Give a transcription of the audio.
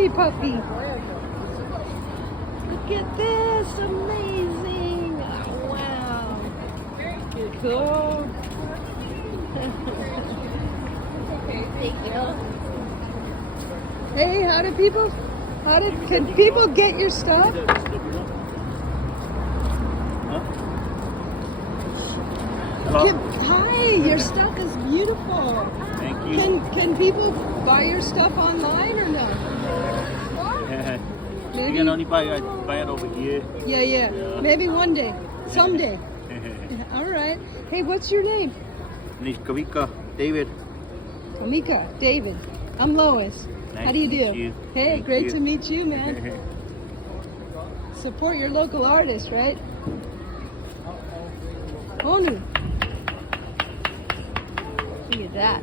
baby puppy. Look at this, amazing. Oh, wow. Cool. Thank you. Hey, can people get your stuff? Hello? Hi, your stuff is beautiful. Thank you. Can people buy your stuff online or no? You can only buy it over here. Yeah. Maybe one day, someday. All right. Hey, what's your name? Nice Kalika, David. Kalika, David. I'm Lois. Nice How do you to do? meet you. Hey, Thank great you. to meet you, man. Support your local artists, right? Honu. Look at that.